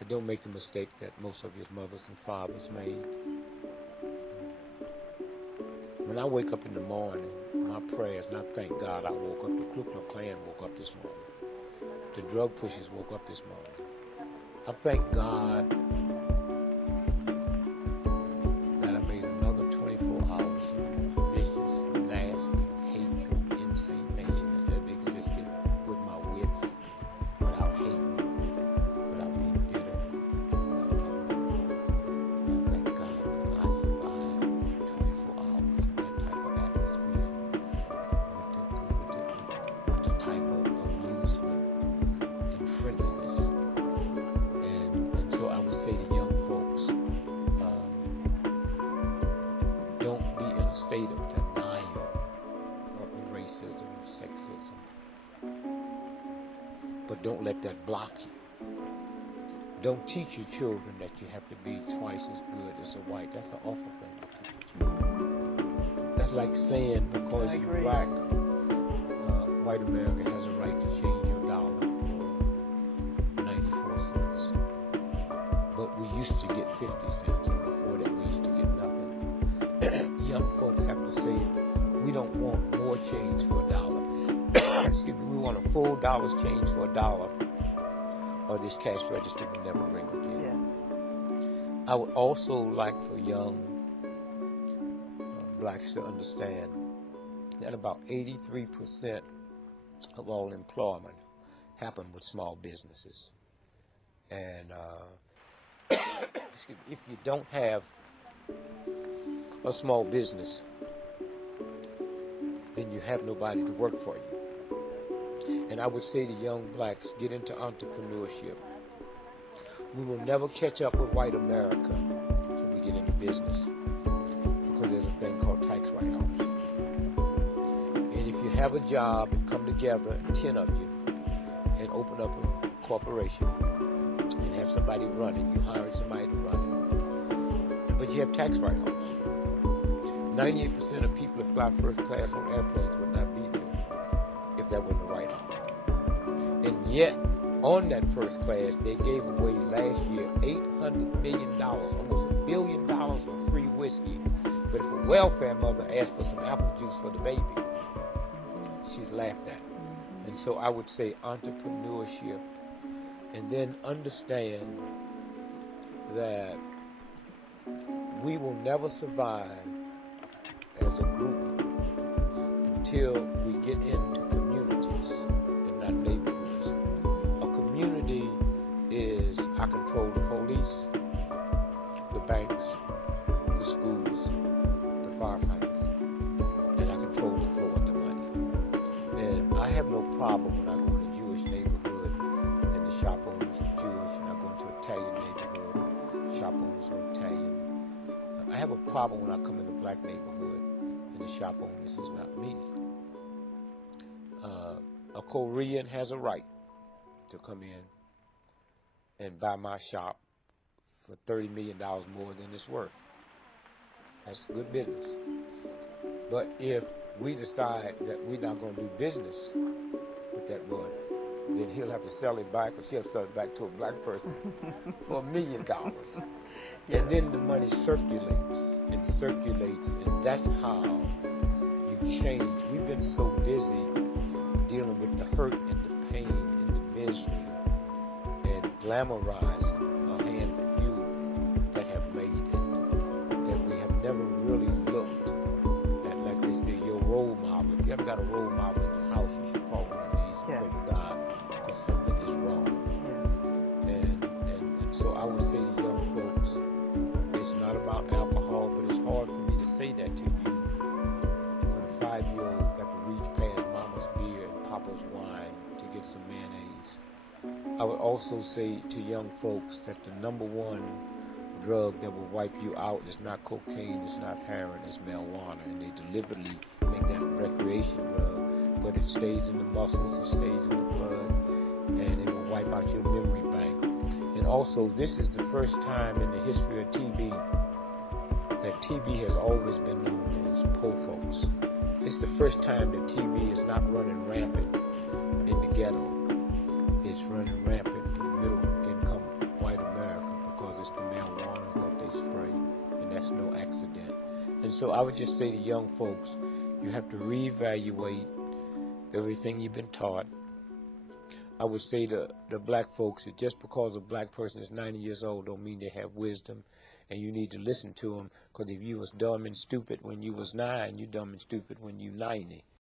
And don't make the mistake that most of your mothers and fathers made. When I wake up in the morning, my prayers, and I thank God I woke up, the Ku Klux Klan woke up this morning. The drug pushers woke up this morning. I thank God that I made another 24 hours in the most vicious, nasty, hateful, insane nation that's ever existed with my wits, without hating, without being bitter, without being. I thank God that I survived 24 hours in that type of atmosphere, with the type of amusement and friendliness. And so I would say to young folks, don't be in a state of denial of racism and sexism. But don't let that block you. Don't teach your children that you have to be twice as good as a white. That's an awful thing to teach your children. That's like saying because you're black, white America has a right to change your dollar for 94 cents. But we used to get 50 cents, and before that we used to get nothing. Young folks have to say, we don't want more change for a dollar. Excuse me, we want a full dollar's change for a dollar, or this cash register will never ring again. Yes. I would also like for young blacks to understand that about 83% of all employment happen with small businesses. And excuse me, if you don't have a small business, then you have nobody to work for you. And I would say to young blacks, get into entrepreneurship. We will never catch up with white America until we get into business, because there's a thing called tax write-offs. And if you have a job and come together, 10 of you, and open up a corporation and have somebody run it, you hire somebody to run it, but you have tax write-offs. 98% of people that fly first class on airplanes would not be there if that wasn't a write-off. And yet, on that first class, they gave away last year $800 million, almost $1 billion of free whiskey. But if a welfare mother asked for some apple juice for the baby, she's laughed at. And so I would say entrepreneurship, and then understand that we will never survive as a group until we get into communities and not neighborhoods. A community is, I control the police, the banks, the schools, the firefighters, and I control the flow of the money. And I have no problem when I go in a Jewish neighborhood and the shop owners are Jewish, and I go into an Italian neighborhood, shop owners are Italian. I have a problem when I come in a black neighborhood and the shop owners is not me. A Korean has a right to come in and buy my shop for $30 million more than it's worth. That's good business. But if we decide that we're not going to do business with that one, then he'll have to sell it back, or she'll sell it back to a black person for $1 million. Yes. And then the money circulates, and that's how you change. We've been so busy dealing with the hurt and the pain and the misery and glamorizing a handful that have made it, that we have never really looked at, like they say, your role model. If you haven't got a role model in your house, you should fall on your knees and pray to God, because something is wrong. Yes. And so I would say to young folks, it's not about alcohol, but it's hard for me to say that to you when a 5-year-old got to reach past mama's beer and papa's wine to get some mayonnaise. I would also say to young folks that the number one drug that will wipe you out is not cocaine, it's not heroin, it's marijuana. And they deliberately make that a recreation drug, but it stays in the muscles, it stays in the blood, and it will wipe out your memory bank. And also, this is the first time in the history of TB that TB has always been known as poor folks. It's the first time that TB is not running rampant in the ghetto. It's running rampant in middle-income white America. that's no accident. And so I would just say to young folks, you have to reevaluate everything you've been taught. I would say to the black folks that just because a black person is 90 years old don't mean they have wisdom, and you need to listen to them, because if you was dumb and stupid when you was 9, you dumb and stupid when you 90.